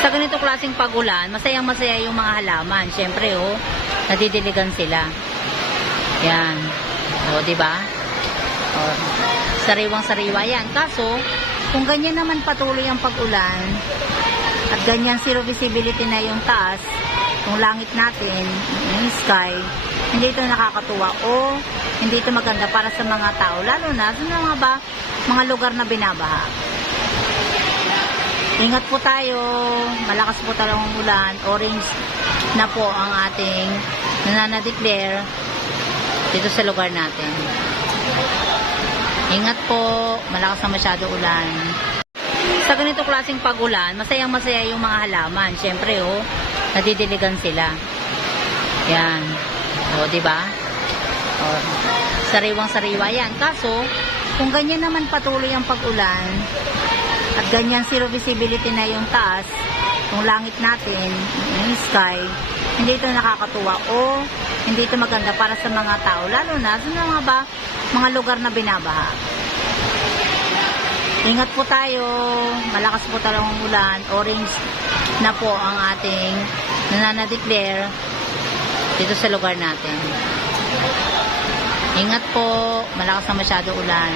Sa ganito klaseng pagulan, masayang masaya yung mga halaman. Siyempre, oh, nadidiligan sila. Yan. O, di ba? O, sariwang-sariwa yan. Kaso, kung ganyan naman patuloy ang pag-ulan, at ganyan zero visibility na yung taas, yung langit natin, yung sky, hindi ito nakakatuwa o hindi ito maganda para sa mga tao, lalo na sa mga ba, mga lugar na binabaha. Ingat po tayo, malakas po talagang ulan, orange na po ang ating nananadeclare dito sa lugar natin. Ingat po, malakas na masyado ulan. Sa ganito klaseng pagulan, masayang masaya yung mga halaman. Siyempre, oh, nadidiligan sila. Yan. O, di ba? O, sariwang-sariwa yan. Kaso, kung ganyan naman patuloy ang pag-ulan, at ganyan zero visibility na yung taas, yung langit natin, yung sky, hindi ito nakakatuwa o hindi ito maganda para sa mga tao, lalo na sa mga ba, mga lugar na binabaha. Ingat po tayo, malakas po talagang ulan, orange na po ang ating nananadeclare dito sa lugar natin. Ingat po, malakas na masyado ulan.